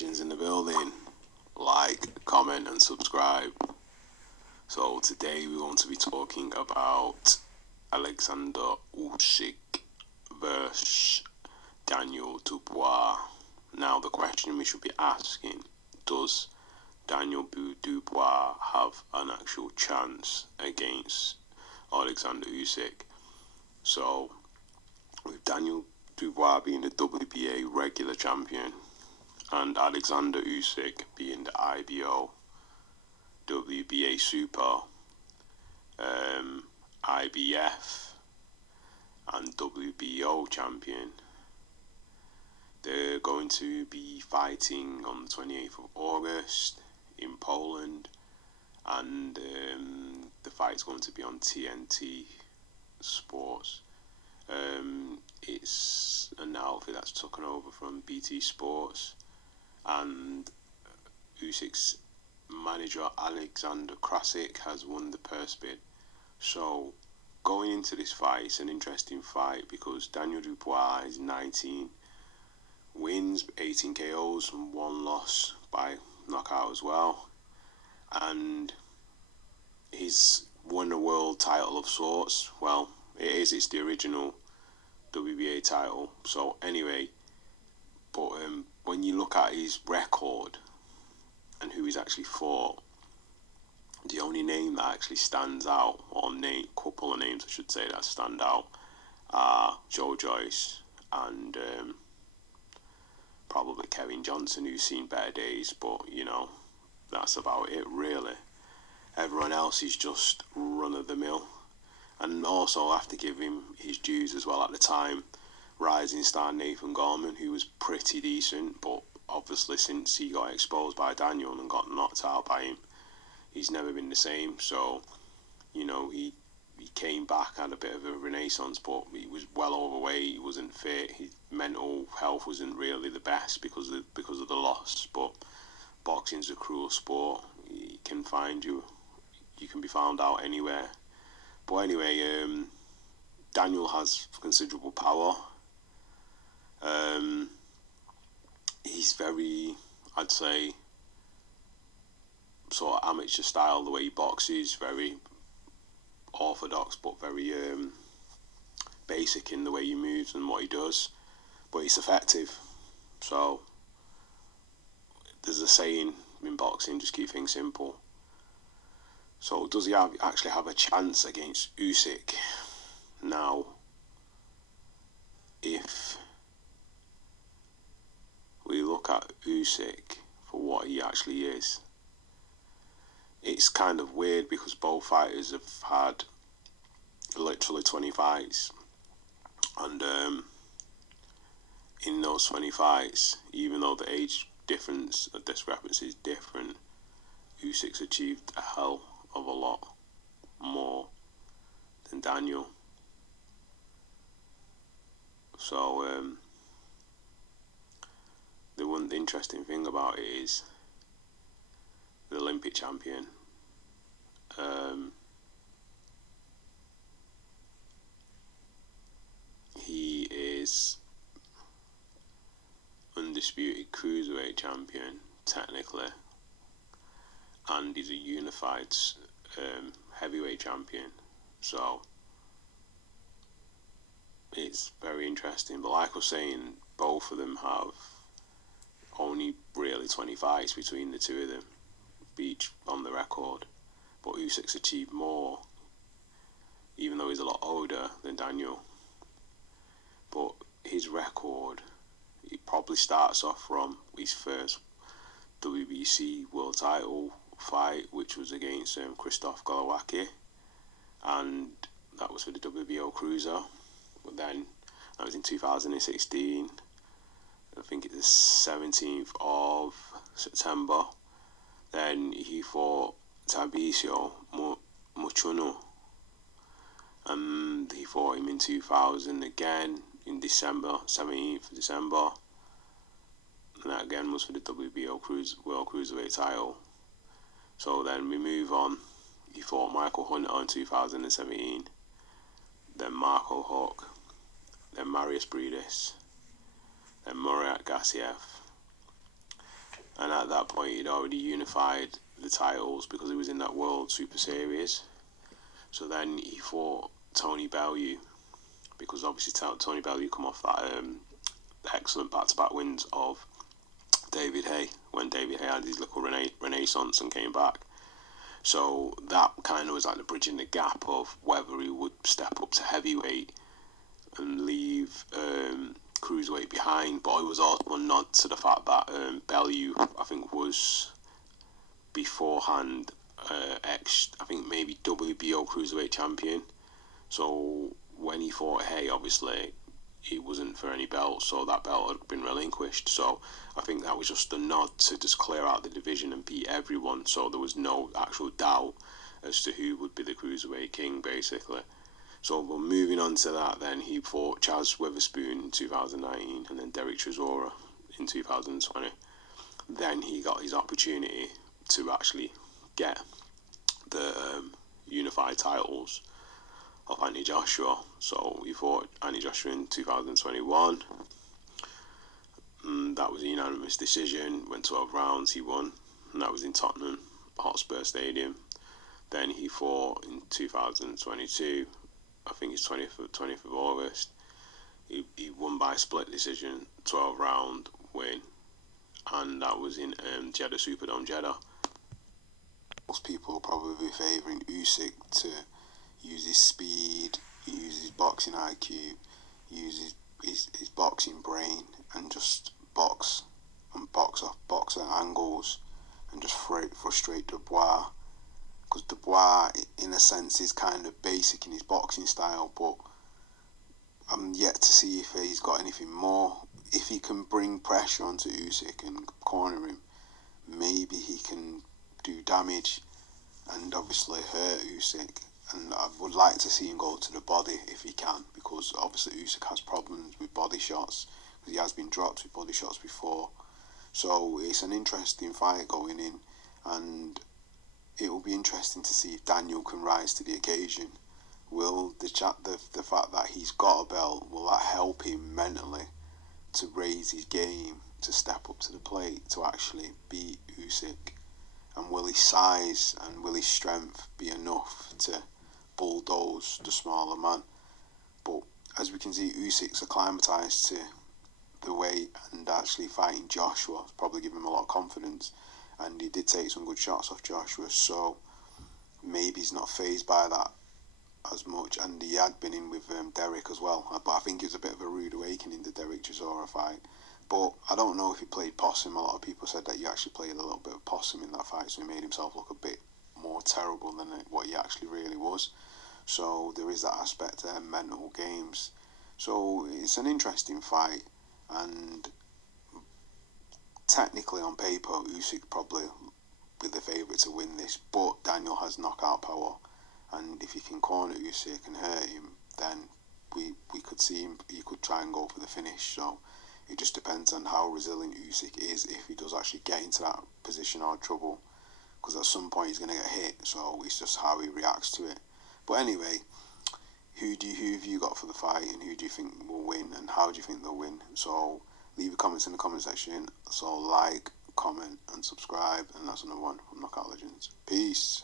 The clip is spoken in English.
legends in the building. Like, comment, and subscribe. So today we want to be talking about Alexander Uysk vs Daniel Dubois. Now the question we should be asking, does Daniel Dubois have an actual chance against Alexander Uysk? So with Daniel Dubois being the WBA regular champion and Alexander Uysk being the IBO, WBA Super, IBF and WBO champion, they're going to be fighting on the 28th of August in Poland, and the fight's going to be on TNT Sports. It's an outfit that's taken over from BT Sports, and Usyk's manager Alexander Krasik has won the purse bid. So going into this fight, it's an interesting fight because Daniel Dubois is 19 wins, 18 KOs and 1 loss by knockout as well, and he's won a world title of sorts. Well, it's the original WBA title. So anyway, but when you look at his record and who he's actually fought, the only name that actually stands out, or couple of names I should say that stand out, are Joe Joyce and probably Kevin Johnson, who's seen better days, but you know, that's about it really. Everyone else is just run of the mill. And also I have to give him his dues as well. At the time, rising star Nathan Gorman, who was pretty decent, but obviously since he got exposed by Daniel and got knocked out by him, he's never been the same. So, you know, he came back, had a bit of a renaissance, but he was well overweight, he wasn't fit, his mental health wasn't really the best because of the loss. But boxing's a cruel sport. He can find you. You can be found out anywhere. But anyway, Daniel has considerable power. He's very, I'd say, sort of amateur style, the way he boxes, very orthodox but very basic in the way he moves and what he does, but he's effective. So there's a saying in boxing, just keep things simple. So does he actually have a chance against Usyk? Now, if we look at Usyk for what he actually is, it's kind of weird because both fighters have had literally 20 fights, and in those 20 fights, even though the age difference, the discrepancy is different, Usyk's achieved a hell of a lot more than Daniel. So the one interesting thing about it is the Olympic champion, he is undisputed cruiserweight champion technically, and he's a unified heavyweight champion. So it's very interesting. But like I was saying, both of them have only really 20 fights between the two of them, each on the record. But Usyk's achieved more, even though he's a lot older than Daniel. But his record, he probably starts off from his first WBC world title fight, which was against Krzysztof Golowacki, and that was for the WBO Cruiser. But then that was in 2016. I think it's the 17th of September. Then he fought Tabisio Muchunu, and he fought him in 2000 again in December, 17th of December, and that again was for the WBO World Cruiserweight title. So then we move on. He fought Michael Hunter in 2017, then Marco Huck, then Marius Bridis, then Murat Gassiev, and at that point he'd already unified the titles because he was in that World Super Series. So then he fought Tony Bellew, because obviously Tony Bellew come off that excellent back-to-back wins of David Haye, when David Haye had his little renaissance and came back. So that kind of was like the bridging the gap of whether he would step up to heavyweight and leave cruiserweight behind. But it was also a nod to the fact that Bellew, I think, was beforehand I think maybe WBO cruiserweight champion. So when he fought Haye, obviously it wasn't for any belt, so that belt had been relinquished. So I think that was just a nod to just clear out the division and beat everyone, so there was no actual doubt as to who would be the cruiserweight king, basically. So we're moving on to that. Then he fought Chaz Witherspoon in 2019, and then Derek Chisora in 2020. Then he got his opportunity to actually get the unified titles of Anthony Joshua. So he fought Anthony Joshua in 2021. That was a unanimous decision. Went 12 rounds, he won, and that was in Tottenham Hotspur Stadium. Then he fought in 2022, I think it's 20th of August. He won by split decision, 12 round win, and that was in Jeddah Superdome, Jeddah. Most people are probably favouring Usyk to use his speed, use his boxing IQ, use his boxing brain, and just box at angles and just frustrate Dubois. Because Dubois, in a sense, is kind of basic in his boxing style, but I'm yet to see if he's got anything more. If he can bring pressure onto Usyk and corner him, maybe he can do damage and obviously hurt Usyk. And I would like to see him go to the body if he can, because obviously Usyk has problems with body shots, because he has been dropped with body shots before. So it's an interesting fight going in, and it will be interesting to see if Daniel can rise to the occasion. Will the fact that he's got a belt, will that help him mentally to raise his game, to step up to the plate, to actually beat Usyk? And will his size and will his strength be enough to bulldoze the smaller man? But as we can see, Usyk's acclimatised to the weight, and actually fighting Joshua probably gave him a lot of confidence, and he did take some good shots off Joshua, so maybe he's not fazed by that as much. And he had been in with Derek as well, but I think it was a bit of a rude awakening, the Derek Chisora fight. But I don't know if he played possum. A lot of people said that he actually played a little bit of possum in that fight, so he made himself look a bit more terrible than what he actually really was. So there is that aspect there, mental games. So it's an interesting fight, and technically on paper, Usyk probably be the favourite to win this, but Daniel has knockout power, and if he can corner Usyk and hurt him, then we could see him, he could try and go for the finish. So it just depends on how resilient Usyk is, if he does actually get into that position or trouble, because at some point he's going to get hit, so it's just how he reacts to it. But anyway, who have you got for the fight, and who do you think will win, and how do you think they'll win? So leave your comments in the comment section. So like, comment and subscribe, and that's another one from Knockout Legends. Peace.